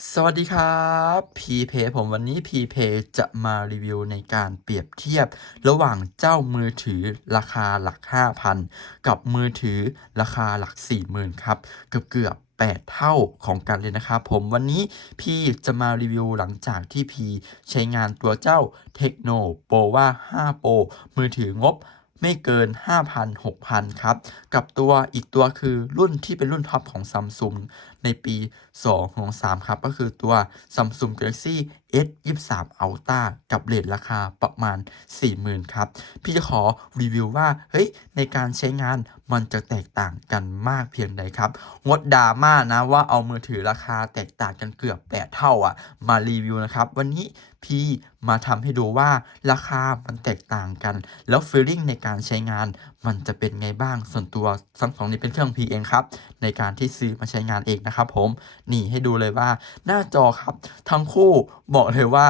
สวัสดีครับพีเพผมวันนี้พีเพจะมารีวิวในการเปรียบเทียบ ระหว่างเจ้ามือถือราคาหลัก 5,000 กับมือถือราคาหลัก 40,000 ครับ เกือบเกือบ8 เท่าของกันเลยนะครับผมวันนี้พี่จะมารีวิวหลังจากที่พีใช้งานตัวเจ้า Tecno p o w a 5 Pro มือถืองบไม่เกิน 5,000 6,000 ครับ กับตัวอีกตัวคือรุ่นที่เป็นรุ่นท็อปของ Samsung ในปี2-3 ครับ ก็คือตัว Samsung Galaxy S23 Ultra กับเรทราคาประมาณ 40,000 ครับ พี่จะขอรีวิวว่า เฮ้ย ในการใช้งานมันจะแตกต่างกันมากเพียงใดครับ งดดราม่านะว่าเอามือถือราคาแตกต่างกันเกือบ8เท่าอะ มารีวิวนะครับ วันนี้พี่มาทำให้ดูว่าราคามันแตกต่างกัน แล้วฟีลลิ่งในการใช้งานมันจะเป็นไงบ้างส่วนตัวซัมซุงนี้เป็นเครื่องพีเองครับ ในการที่ซื้อมาใช้งานเองนะครับผมนี่ให้ดูเลยว่าหน้าจอครับ ทั้งคู่บอกเลยว่า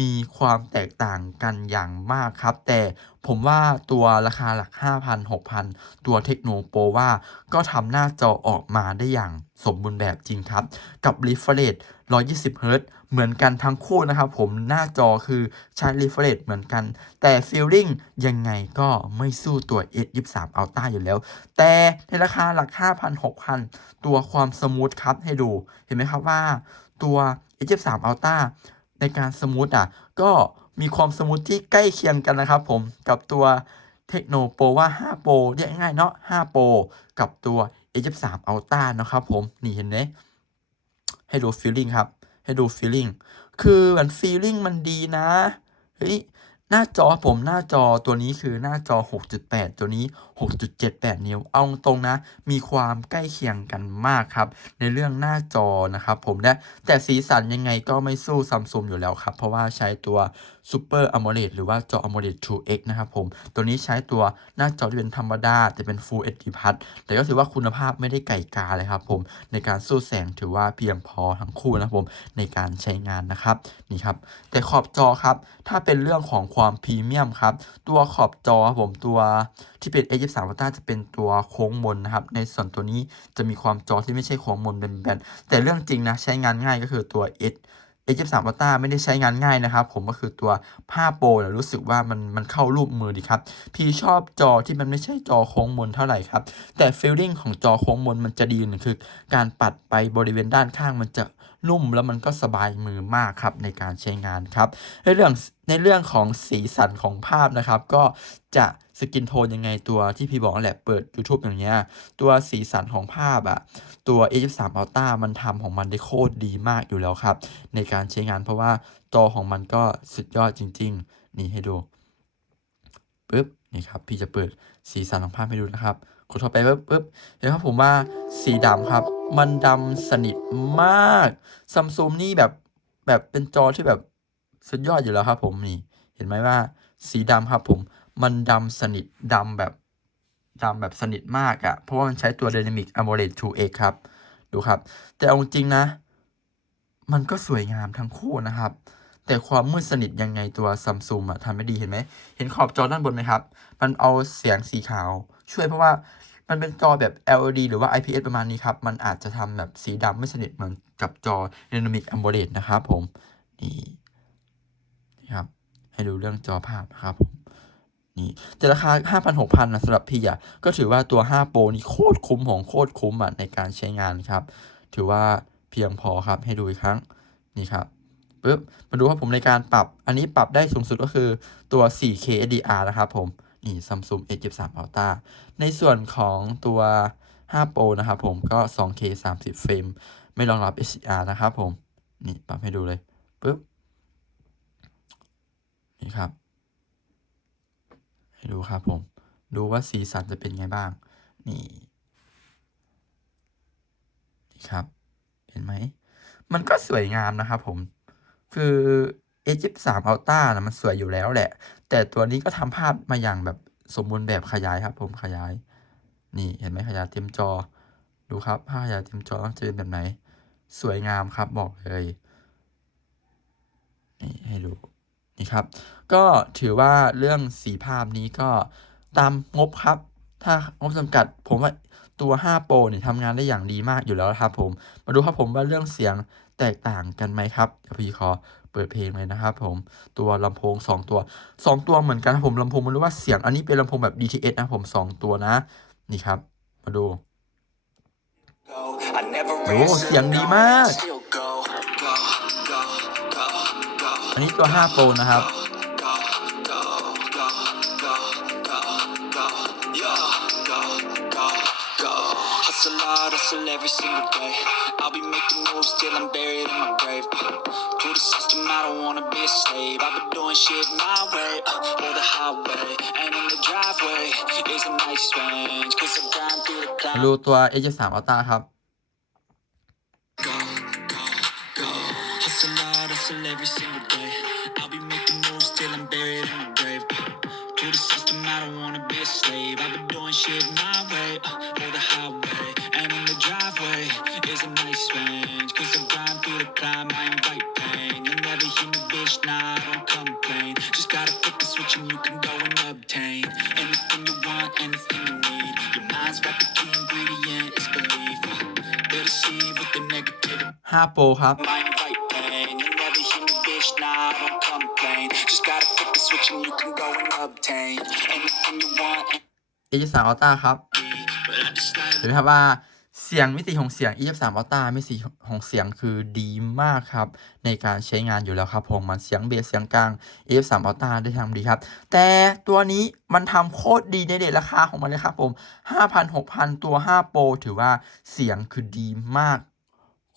มีความแตกต่างกันอย่างมากครับ แต่ผมว่าตัวราคาหลัก 5,000 6,000 ตัวเทคโนโปว่าก็ทำหน้าจอออกมาได้อย่างสมบูรณ์แบบจริงครับ กับ refresh 120 Hz เหมือนกันทั้งคู่นะครับผมหน้าจอคือใช้ refresh เหมือนกัน แต่ feeling ยังไงก็ไม่สู้ตัว S23 Ultra อยู่แล้ว แต่ในราคาหลัก 5,000 6,000 ตัวความสมูทครับให้ดูเห็นไหมครับว่าตัว S23 Ultra ในการสมูทอะก็มีความสมูทที่ใกล้เคียงกันนะครับผมกับตัวเทคโนโปรว่า 5 Pro เรียกง่ายเนาะ5 Pro กับตัว S23 Ultra นะครับผม นี่เห็นไหมให้ดู feeling ครับ ให้ดู feeling คือมัน feeling มันดีนะเฮ้ยหน้าจอผมหน้าจอตัวนี้คือหน้าจอ 6.8 ตัวนี้ 6.78 นิ้ว เอาตรงนะ มีความใกล้เคียงกันมากครับ ในเรื่องหน้าจอนะครับผมและแต่สีสันยังไงก็ไม่สู้ซัมซุงอยู่แล้วครับ เพราะว่าใช้ตัว Super AMOLED หรือว่าจอ AMOLED True X นะครับผม ตัวนี้ใช้ตัวหน้าจอที่เป็นธรรมดา แต่เป็น Full HD Plus แต่ก็ถือว่าคุณภาพไม่ได้ไก่กาเลยครับผมในการสู้แสงถือว่าเพียงพอทั้งคู่นะครับผมในการใช้งานนะครับนี่ครับ แต่ขอบจอครับ ถ้าเป็นเรื่องของความพรีเมียมครับ ตัวขอบจอครับผมตัวที่เป็น A23 Ultra จะเป็นตัวโค้งมนนะครับ ในส่วนตัวนี้จะมีความจอที่ไม่ใช่โค้งมนเป็นแบนแต่เรื่องจริงนะใช้งานง่ายก็คือตัว S A23 Ultra ไม่ได้ใช้งานง่ายนะครับ ผมก็คือตัว5 Pro เนี่ยรู้สึกว่ามันมันเข้ารูปมือดีครับ พี่ชอบจอที่มันไม่ใช่จอโค้งมนเท่าไหร่ครับ แต่ feeling ของจอโค้งมนมันจะดีหนึ่งคือ การปัดไปบริเวณด้านข้างมันจะ นุ่มแล้วมันก็สบายมือมากครับในการใช้งานครับ ในเรื่องในเรื่องของสีสันของภาพนะครับ ก็จะสกินโทนยังไงตัวที่พี่บอกแหละเปิด YouTube อย่างเงี้ยตัวสีสันของภาพอะตัว A23 Ultra มันทำของมันได้โคตรดีมากอยู่แล้วครับ ในการใช้งานเพราะว่าจอของมันก็สุดยอดจริง ๆ นี่ให้ดูปึ๊บนี่ครับพี่จะเปิดสีสันของภาพให้ดูนะครับ กดเข้าไปปึ๊บปึ๊บเห็นครับผมว่าสีดำครับ มันดำสนิทมากซัมซุงนี่แบบแบบเป็นจอที่แบบสุดยอดอยู่แล้วครับ ผมนี่ เห็นไหมว่า สีดำครับ ผมมันดำสนิทดำแบบดำแบบสนิทมากอะ่ะ เพราะว่ามันใช้ตัว Dynamic AMOLED 2X ครับ ดูครับ แต่เอาจริงนะ มันก็สวยงามทั้งคู่นะครับ แต่ความมืดสนิทยังไงตัวซัมซุงอะทำไม่ดีเห็นไหม เห็นขอบจอด้านบนไหมครับ มันเอาเสียงสีขาว ช่วยเพราะว่ามันเป็นจอแบบ LED หรือว่า IPS ประมาณนี้ครับ มันอาจจะทำแบบสีดำไม่สนิทเหมือนกับจอ Dynamic AMOLED นะครับผมนี่นี่ครับ ให้ดูเรื่องจอภาพนะครับผม นี่แต่ราคา 5,000 6,000นะสำหรับพี่อะก็ถือว่าตัว 5 Pro นี่โคตรคุ้มของโคตรคุ้มอะในการใช้งานครับ ถือว่าเพียงพอครับ ให้ดูอีกครั้ง นี่ครับปึ๊บ มาดูครับผมในการปรับ อันนี้ปรับได้สูงสุดก็คือตัว 4K HDR นะครับผม นี่ Samsung S23 Ultra ในส่วนของตัว 5 Pro นะครับผมก็ 2K 30 เฟรม ไม่รองรับ HDR นะครับผม นี่ปรับให้ดูเลยปึ๊บ นี่ครับ ให้ดูครับผม ดูว่าสีสันจะเป็นไงบ้าง นี่นี่ครับ เห็นไหม มันก็สวยงามนะครับผม คือ A23 Ultra นะมันสวยอยู่แล้วแหละ แต่ตัวนี้ก็ทำภาพมาอย่างแบบสมบูรณ์แบบขยายครับ ผมขยาย นี่เห็นไหมขยายเต็มจอ ดูครับภาพขยายเต็มจอต้องจะเป็นแบบไหน สวยงามครับบอกเลยนี่ให้ดูนี่ครับ ก็ถือว่าเรื่องสีภาพนี้ก็ตามงบครับ ถ้างบจำกัดผมว่าตัว5 Pro เนี่ยทำงานได้อย่างดีมากอยู่แล้วครับผม มาดูครับผมว่าเรื่องเสียงแตกต่างกันไหมครับเดี๋ยวพี่ขอ เปิดเพลงเลยนะครับผมตัวลำโพง 2 ตัว 2 ตัวเหมือนกันครับผมลำโพงมันรู้ว่าเสียงอันนี้เป็นลำโพงแบบ DTS นะครับผม 2 ตัวนะ นี่ครับ มาดูโอ้เสียงดีมาก อันนี้ตัว5 Pro นะครับ Hustle hard, hustle every single day. I'll be making moves till I'm buried in my grave. To the system, I don't wanna be a slave. I've been doing shit my way, uh, or the highway. And in the driveway is a nice range. Cause I grind through the มา clouds. ดูตัว A73 Ultra ครับ go, go, go. Hustle hard, hustle every single day. I'll be making moves till I'm buried in my grave. To the system, I don't wanna be a slave. I've been doing shit my climb, I invite pain. You'll never hear me, bitch, nah, I don't complain. Just gotta flip the switch and you can go and obtain anything you want, anything you need. Your mind's got the key ingredient, it's belief. Uh, They'll deceive with the negativity. 5 Pro ครับ Mind right pain. You never hear me, bitch, nah, I don't complain. Just gotta flip the switch and you can go and obtain anything you want. A73 Ultra ครับ But I just like เห็นไหมครับว่า เสียงมิติของเสียง EF3 Ultra มิติของเสียงคือดีมากครับ ในการใช้งานอยู่แล้วครับผมมันเสียงเบสเสียงกลาง EF3 Ultra ได้ทำดีครับ แต่ตัวนี้มันทำโคตรดีในเดทราคาของมันเลยครับผม 5,000 6,000 ตัว 5 Pro ถือว่าเสียงคือดีมาก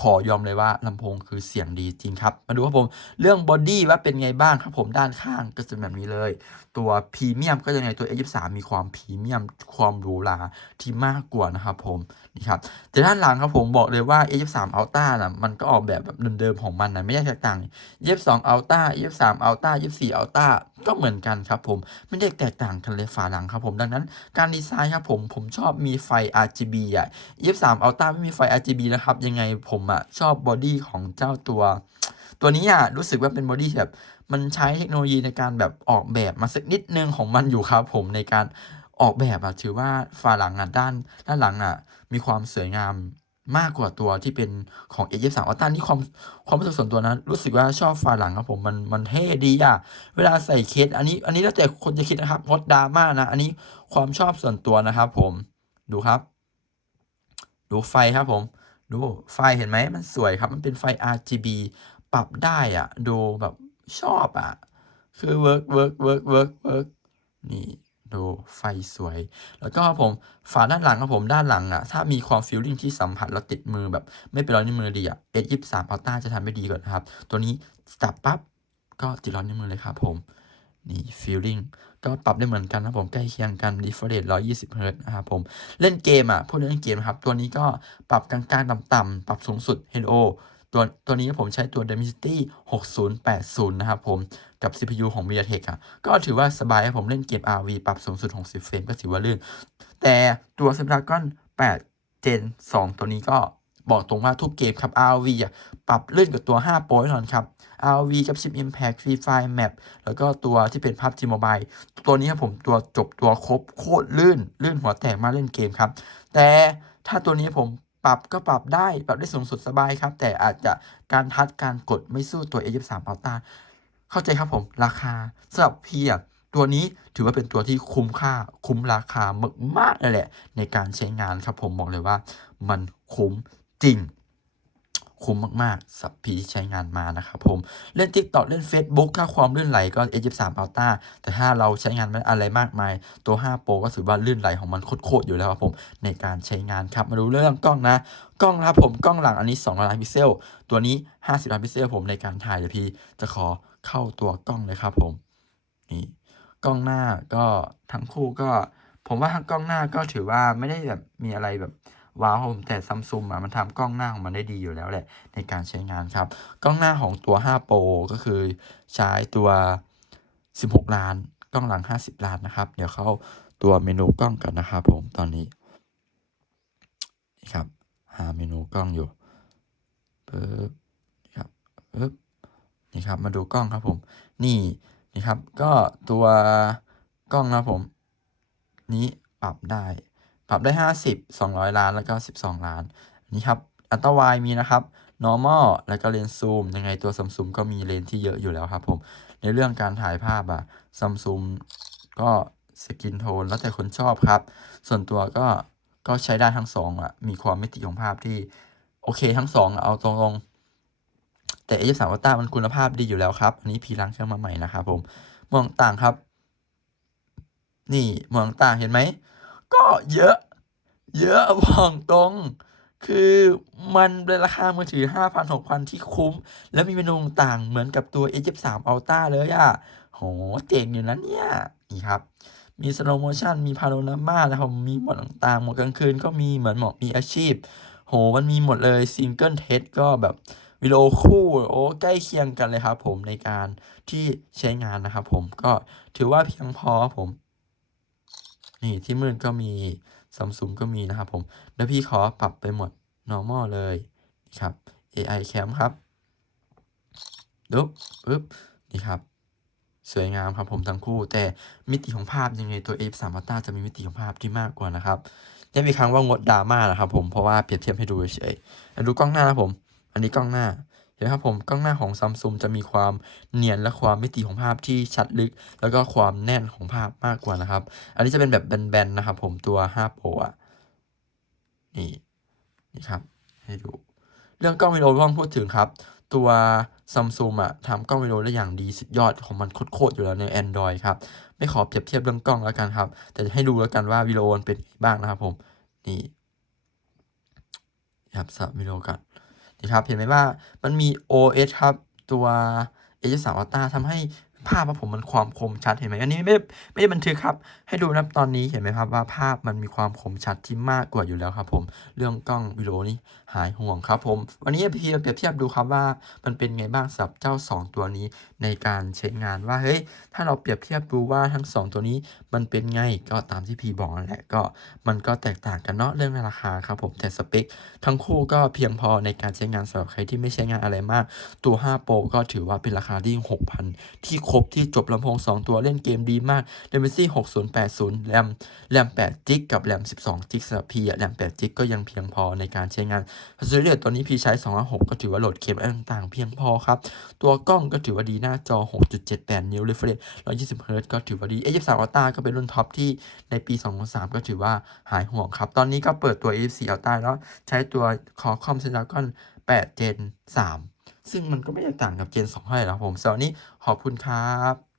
ขอยอมเลยว่าลำโพงคือเสียงดีจริงครับ มาดูครับผมเรื่องบอดี้ว่าเป็นไงบ้างครับผมด้านข้างก็จะแบบนี้เลย ตัวพรีเมียมก็จะไงตัว A23 มีความพรีเมียมความหรูหราที่มากกว่านะครับผมนี่ครับแต่ด้านหลังครับผมบอกเลยว่า A23 Ultra นะมันก็ออกแบบแบบเดิมๆของมันนะไม่ได้แตกต่าง A22 Ultra A23 Ultra A24 Ultra ก็เหมือนกันครับผมไม่ได้แตกต่างกันเลยฝาหลังครับผมดังนั้นการดีไซน์ครับผมผมชอบมีไฟ RGB อะ E23 Ultra ไม่มีไฟ RGB นะครับ ยังไงผมอะชอบบอดี้ของเจ้าตัว ตัวนี้อะรู้สึกว่าเป็นบอดี้แบบมันใช้เทคโนโลยีในการแบบออกแบบมาสักนิดนึงของมันอยู่ครับผมในการออกแบบอะถือว่าฝาหลังอะด้านด้านหลังอะมีความสวยงาม มากกว่าตัวที่เป็นของ A23 Ultra นี่ความความรู้สึกส่วนตัวนะรู้สึกว่าชอบฝาหลังครับผมมันมันเท่ดีอะเวลาใส่เคสอันนี้อันนี้แล้วแต่คนจะคิดนะครับงดดราม่านะ อันนี้ความชอบส่วนตัวนะครับผมดูครับ ดูไฟครับผม ดูไฟเห็นไหมมันสวยครับ มันเป็นไฟ RGB ปรับได้อะดูแบบชอบอะ คือเวิร์กเวิร์กเวิร์กเวิร์กเวิร์กนี่ ดูไฟสวย แล้วก็ผมฝาด้านหลังครับผมด้านหลังอะถ้ามีความฟิลลิ่งที่สัมผัสแล้วติดมือแบบ ไม่เป็นรอยนิ้วมือดีอะ S23 Ultra จะทำได้ดีกว่านะครับ ตัวนี้จับปั๊บก็ติดรอยนิ้วมือเลยครับผมนี่ฟีลลิ่งก็ปรับได้เหมือนกันนะผมใกล้เคียงกัน refresh 120 Hz นะครับผมเล่นเกมอะพูดเรื่องเกมครับ ตัวนี้ก็ปรับกลางๆต่ำๆปรับสูงสุด Hello ตัวตัวนี้ผมใช้ตัว Dimensity 6080 นะครับผมกับ CPU ของ MediaTek อะก็ถือว่าสบายครับผมเล่นเกม RV ปรับสูงสุด 60 เฟรมก็ถือว่าลื่น แต่ตัว Snapdragon 8 Gen 2 ตัวนี้ก็บอกตรงว่าทุกเกมครับ RV อะปรับลื่นกว่าตัว5 Pro แน่นอนครับ RV กับ Chip Impact Free Fire Map แล้วก็ตัวที่เป็น PUBG Mobile ตัวนี้ครับผมตัวจบตัวครบโคตรลื่น ลื่นหัวแตกมากเล่นเกมครับ แต่ถ้าตัวนี้ผม ปรับก็ปรับได้ปรับได้สูงสุดสบายครับ แต่อาจจะการทัดการกดไม่สู้ตัว A23 Ultra เข้าใจครับผมราคาสำหรับพี่อะตัวนี้ถือว่าเป็นตัวที่คุ้มค่าคุ้มราคามากๆเลยแหละ ในการใช้งานครับผมบอกเลยว่า มันคุ้มจริง คุ้มมากๆสับพีที่ใช้งานมานะครับผมเล่น TikTok เล่น Facebook ถ้าความลื่นไหลก็ A23 Ultra แต่ถ้าเราใช้งานไม่อะไรมากมาย ตัว 5 Pro ก็ถือว่าลื่นไหลของมันโคตรๆอยู่แล้วครับผมในการใช้งานครับมาดูเรื่องกล้องนะ กล้องนะครับผมกล้องหลังอันนี้2ล้านพิกเซล ตัวนี้ 50ล้านพิกเซลผมในการถ่ายเดี๋ยวพี่จะขอเข้าตัวกล้องเลยครับผมนี่กล้องหน้าก็ทั้งคู่ก็ ผมว่าทั้งกล้องหน้าก็ถือว่าไม่ได้แบบมีอะไรแบบ ว้าวผมแต่ซัมซุงอะมันทำกล้องหน้าของมันได้ดีอยู่แล้วแหละ ในการใช้งานครับ กล้องหน้าของตัว 5 Pro ก็คือใช้ตัว 16 ล้าน กล้องหลัง 50 ล้านนะครับ เดี๋ยวเข้าตัวเมนูกล้องกันนะครับผมตอนนี้นี่ครับ หาเมนูกล้องอยู่ปึ๊บครับปึ๊บนี่ครับมาดูกล้องครับผม นี่นี่ครับ ก็ตัวกล้องนะผม นี้ปรับได้ ปรับได้ 50 200 ล้านแล้วก็ 12 ล้านนนี้ครับ อัลตร้าไวด์มีนะครับ normal แล้วก็เลนส์ซูม ยังไงตัวซัมซุงก็มีเลนส์ที่เยอะอยู่แล้วครับผม ในเรื่องการถ่ายภาพอะซัมซุงก็สกินโทนแล้วแต่คนชอบครับ ส่วนตัวก็ก็ใช้ได้ทั้งสองอะมีความมิติของภาพที่ โอเคทั้งสองเอาตรงๆ แต่ A23 Ultra มันคุณภาพดีอยู่แล้วครับ อันนี้พีล้างเครื่องมาใหม่นะครับผมมองต่างครับ นี่มองต่างเห็นไหม ก็เยอะ เยอะบอกตรง คือมันเป็นราคามือถือ 5,000 6,000 ที่คุ้ม แล้วมีเมนูต่างเหมือนกับตัว A23 Ultra เลยอะโหเจ๋งอยู่นะเนี่ย นี่ครับ มี slow motion มี panorama นะครับมีหมดต่างๆหมดกลางคืนก็มีเหมือนหมดมีอาชีพ โหมันมีหมดเลย single test ก็แบบวิดีโอคู่โอ้ใกล้เคียงกันเลยครับผมในการที่ใช้งานนะครับผมก็ถือว่าเพียงพอครับผม นี่ที่มืดก็มี Samsung ก็มีนะครับผม แล้วพี่ขอปรับไปหมด normal เลยนี่ครับ AI cam ครับดุ๊บปึ๊บนี่ครับ สวยงามครับผมทั้งคู่ แต่มิติของภาพยังไงตัว A3 Ultra จะมีมิติของภาพที่มากกว่านะครับย้ำอีกครั้งว่างดดราม่านะครับผมเพราะว่าเปรียบเทียบให้ดูเฉยๆดูกล้องหน้านะผม อันนี้กล้องหน้า นไหมครับผมกล้องหน้าของ Samsung จะมีความเนียนและความมิติของภาพที่ชัดลึก แล้วก็ความแน่นของภาพมากกว่านะครับ อันนี้จะเป็นแบบแบนๆนะครับ ผมตัว5 Pro อะนี่นี่ครับให้ดู เรื่องกล้องวิดีโอที่ต้องพูดถึงครับ ตัว Samsung อะทำกล้องวิดีโอได้อย่างดีสุดยอดของมันโคตรๆอยู่แล้วใน Android ครับ ไม่ขอเปรียบเทียบเรื่องกล้องแล้วกันครับ แต่จะให้ดูแล้วกันว่าวิดีโอมันเป็นไงบ้างนะครับผม นี่ครับสับวิดีโอกัน นะครับ เห็นไหมว่ามันมี OS ครับ ตัว A23 Ultra ทำให้ภาพของผมมันความคมชัดเห็นไหมอันนี้ไม่ได้ไม่ได้บันทึกครับ ให้ดูนะตอนนี้เห็นไหมครับว่าภาพมันมีความคมชัดที่มากกว่าอยู่แล้วครับ ผมเรื่องกล้องวิดีโอนี้ หายห่วงครับผม วันนี้พี่เปรียบเทียบดูครับว่ามันเป็นไงบ้างสำหรับเจ้า 2 ตัวนี้ในการใช้งานว่าเฮ้ยถ้าเราเปรียบเทียบดูว่าทั้ง 2 ตัวนี้มันเป็นไงก็ตามที่พี่บอกแหละก็มันก็แตกต่างกันเนาะเรื่องราคาครับผมแต่สเปค ทั้งคู่ก็เพียงพอในการใช้งานสำหรับใครที่ไม่ใช้งานอะไรมาก ตัว 5 Pro ก็ถือว่าเป็นราคาที่6,000 ที่ครบที่จบลำโพง 2 ตัวเล่นเกมดีมาก Dimensity 6080แรมแรม8จิกกับแรม12จิกสำหรับพี่อะแรม8จิกก็ยังเพียงพอในการใช้งานเรื่อตัวนี้พี่ใช้ 256 ก็ถือว่าโหลดเกมต่างๆ เพียงพอครับ ตัวกล้องก็ถือว่าดีหน้าจอ 6.78 นิ้ว refresh 120 Hz ก็ถือว่าดี A23 Ultra ก็เป็นรุ่นท็อปที่ในปี 2003 ก็ถือว่าหายห่วงครับ ตอนนี้ก็เปิดตัว A4 Ultra แล้วใช้ตัว Qualcomm Snapdragon 8 Gen 3 ซึ่งมันก็ไม่ได้ต่างกับ Gen 2เท่าไหร่หรอกครับผมสำหรับวันนี้ขอบคุณครับ